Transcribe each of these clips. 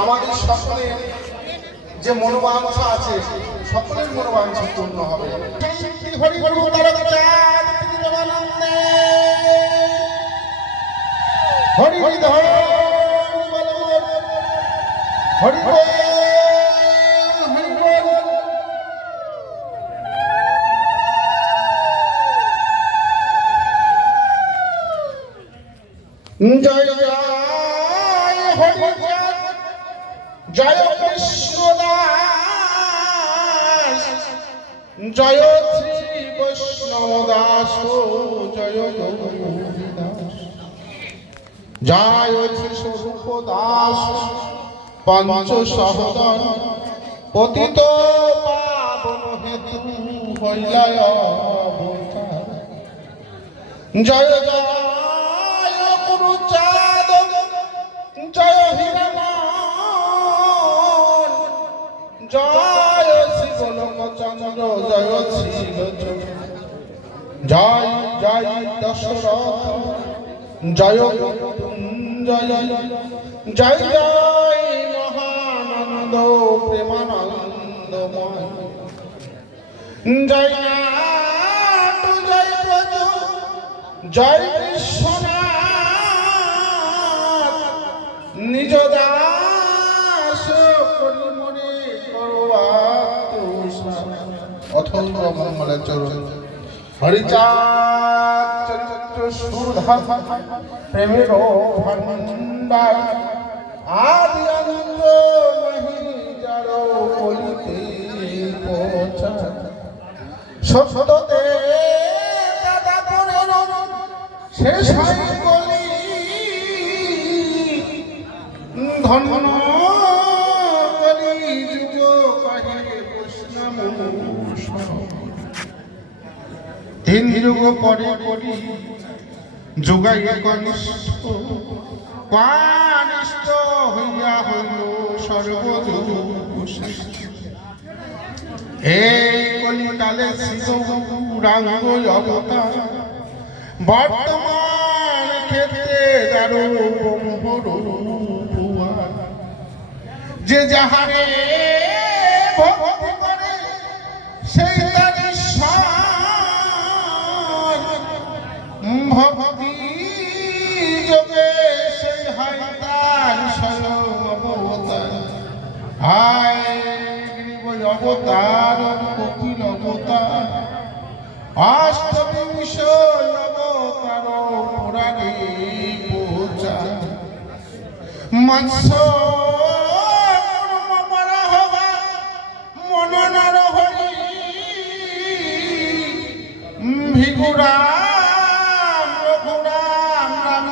আমাদের সকলের যে মনোবাঞ্ছা আছে সকলের মনোবাঞ্ছা পূর্ণ হবে। হরি গুরু তারক চাঁদ পৃথিবীবানন্দে হরি হরি ধর হরি বল হরি বল। জয় জয় হরি জয় কৃষ্ণ দাস জয় শ্রী বৈষ্ণব দাস জয় গৌরীদাস জয় শ্রী স্বরূপ দাস পঞ্চ সহোদর পতিত পাবন হেতু হইলায় অবতার। জয় জয় গুরু চাঁদ জয় হীরমন জয় শ্রী গোলক চন্দ্র জয় শ্রী লোচন জয় জয় দশরথ জয় জয় জয় জয় মহানন্দ প্রেমানন্দময় জয় নাট জয় ব্রজ জয় বিশ্বনাথ নিজ দাস করি মনে অথর্ব মঙ্গলাচরণ হরিচাঁদ চরিত্র সুধা প্রেমের ভান্ডার আদি আনন্দ নাহি যার বলিতে পৌঁছা সত্যতে দাদা করে শেষ হয় বলি ধন্য করি যুগ কাহে কৃষ্ণ তিন যুগ পরে করি যোগাই কনিষ্ঠ কনিষ্ঠ হইয়া হইল সর্বযুগ এই কলিকালে গৌরাঙ্গ অবতার বর্তমান ক্ষেত্রে দারু যে যাহারে ভক্তি করে সেই তার ভক্তি যোগে সেই হাই তার স্বয়ং অবতার। হায় গ্রীব অবতার কপিল অবতার অষ্টবিংশ অবতার পুরাণে পূজা মৎস্য মননার হরি ভিগুরাম রঘুরাম রাম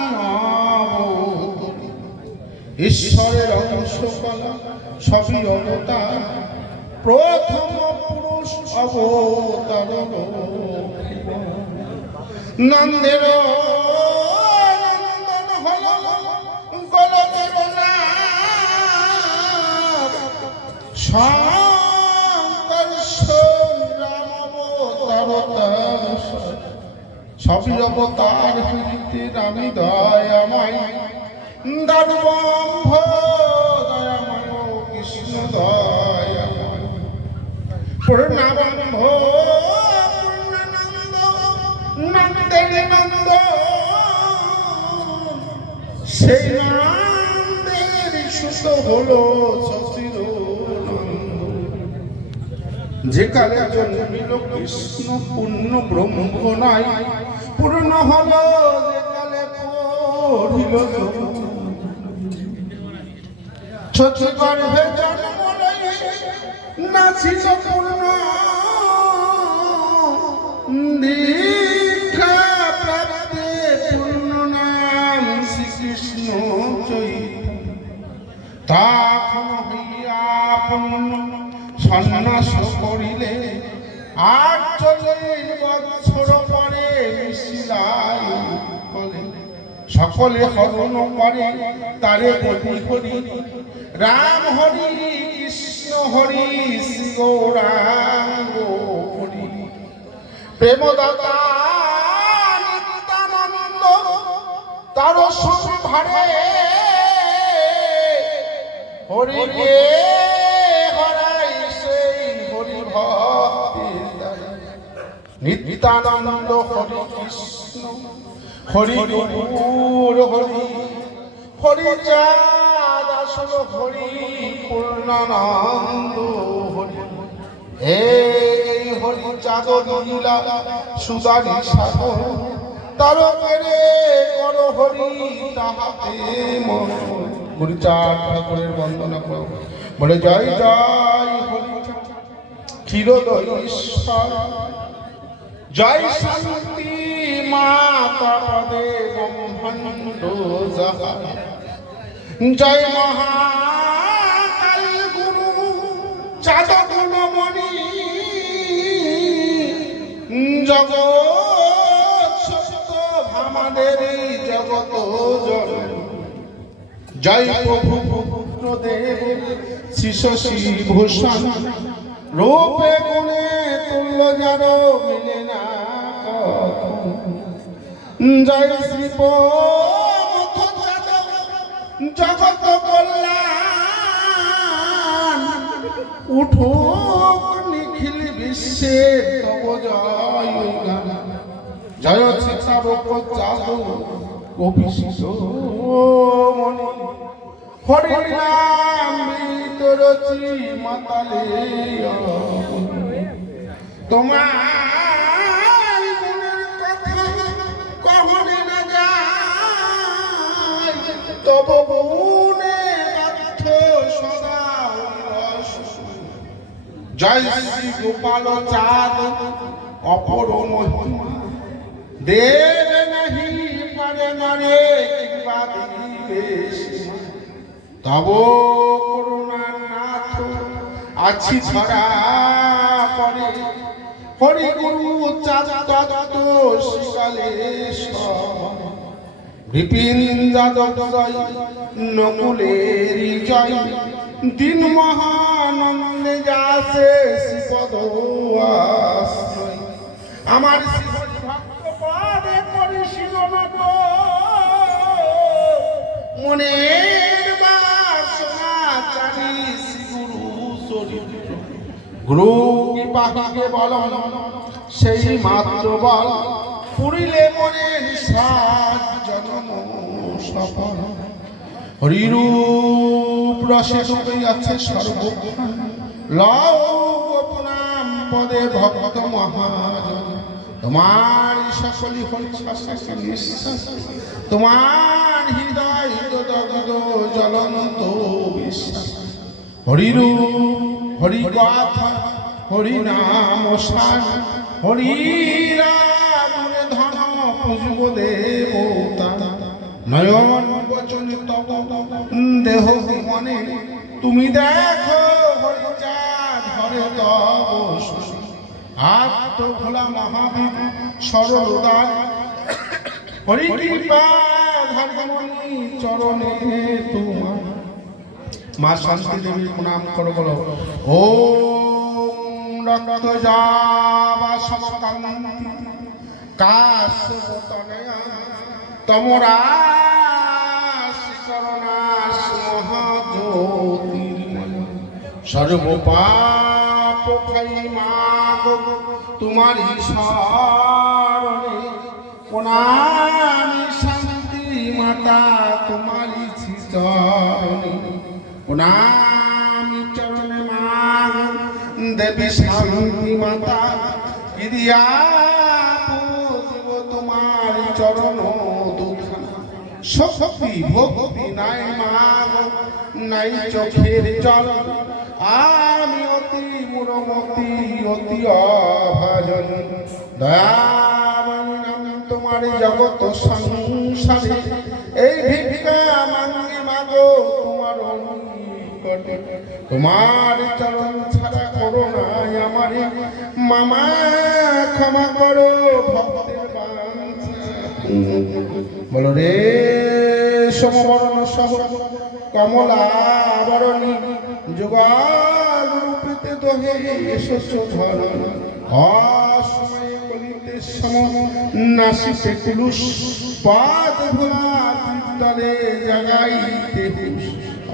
ঈশ্বরের অংশ কলা সবই অবতার প্রথম পুরুষ অবতার নন্দের নন্দন হল গোলকের সবই অবতার হইতে রামি দয়াময় দারুবম্ভ দয়াময় কৃষ্ণ দয়াময় পূর্ণাবম্ভ পূর্ণানন্দ নন্দের নন্দ সেই নন্দের সুত হলো শশীর যে কালে জন্মিল কৃষ্ণ পূর্ণ ব্রহ্ম নাই পূর্ণ হল যে কালে পড়িল ছোট গর্ভে জন্ম নাছিল পূর্ণ দীক্ষা প্রাপ্তে পূর্ণ নাম শ্রীকৃষ্ণ চৈতন্য তখন হইয়া পূর্ণ সন্ন্যাস করিলে ৪৮ বৎসর পরে মিশিলাই বলে সকলে হরণ করে তারে বলি হরি রাম হরি কৃষ্ণ হরি শ্রী গৌরাঙ্গ হরি প্রেমদাতা নিত্যানন্দ তার সম্ভারে হরিকে হরাই সেই হরি ভক্তির দ্বারা। নিত্যানন্দ হরি কৃষ্ণ হরি গৌর হরি হরি চাঁদ আসল হরি পূর্ণানন্দ হরি। এই হরি চাঁদ লীলা সুদারি সাগর তারকেরে কর হরি তাহাতে মন। গুরুচাঁদ ঠাকুরের বন্দনা করো, বলে জয় জয় হরি ক্ষীরোদয় ঈশ্বর, জয় শান্তি মাতা পদে ব্রহ্মাণ্ড যাহা, জয় মহাকাল গুরু চাঁদ গুণমণি জগৎ সত্য ভামাদের জগত জন। জয় প্রভু পুত্রদেব শিশি ভূষণ, রূপে গুণে তুল্য যার মিলে না। জয় শ্রী জগত কল্যাণ, উঠুক নিখিল বিশ্বে তব জয় গান। জয় চিতারক চাঁদ অভিষিক্ত মনি, হরি নাম রচি মাতালে। তোমার গুণের কথা কহনে না যায়, তব গুণে বাধ্য সদা। জয় শ্রী গোপাল চাঁদ অপর মহিমা, দেব নাহি পারে নারে কিংবা দিবে। তব করুণার নাথ আছি ধরা পরে, হরি গুরু চাঁদ তত্ত্ব শিকালে। বিপিন যাদব জয় নকুলের জয়, দিন মহানন্দে যাছে শ্রীপদ আশ্রয়। আমার শ্রী ভক্ত পদে করি শিরোনত, মনের বাসনা চারি গুরু চরিত্র। গুরু কৃপাকে বল সেই মাত্র বল, পুরিলে মনের সাজ জন্ম সফল। হরিরূপ রসে ডুবে আছে সর্বক্ষণ, লও গোপনাম পদে ভক্ত মহাজন। তোমার সকলি হরি নিঃশ্বাস, তোমার হৃদয় দগ্ধ জ্বলন্ত বিশ্বাস। হরিরূপ হরি কথা হরি নাম সার, হরি রাগুণে ধন পুজব দেবতা। নয়ন বচন তব দেহ মনে, তুমি দেখো হরি চাঁদ ধরে তব। আত্ম ভোলা মহাবীর সরল উদার, হরি কৃপা ধর্মমণি চরণে তোমার। মা শান্তি দেবী প্রণাম করো, বলো ওম রক্ত যাবা সমকান্তি কাশবতনয়া, তমরা করুণাস মহাজ্যোতির্ময়। সর্ব পাপ খাই মাগ তোমারি শরণে, প্রণামী শান্তি মাতা তোমারি চরণে। প্রণামী চরণে মাগ দেবী শান্তি মাতা, গিরিয়া পুজিব তোমার চরণ দুখানা। শক্তি ভক্তি নাই মাগ নাই চোখের জল, আমি অতি মূঢ়মতি অতি অভাজন। দয়াময়ী নাম তোমার জগৎ সংসারে, এই ভিক্ষা মাঙ্গি মাগো তোমার নিকটে। তোমার চরণ ছাড়া করো না আমারে, মামা ক্ষমা করো ভক্তের বাঞ্ছা। বলো রে সমবরণ সহ কমলাবরণী, যুগল রূপিতে দোহে শস্য ধরণ। অসময়ে কলিতে সম নাসিতে কুলুষ, পাদ ভোলা তলে জাগাইতে হুশ।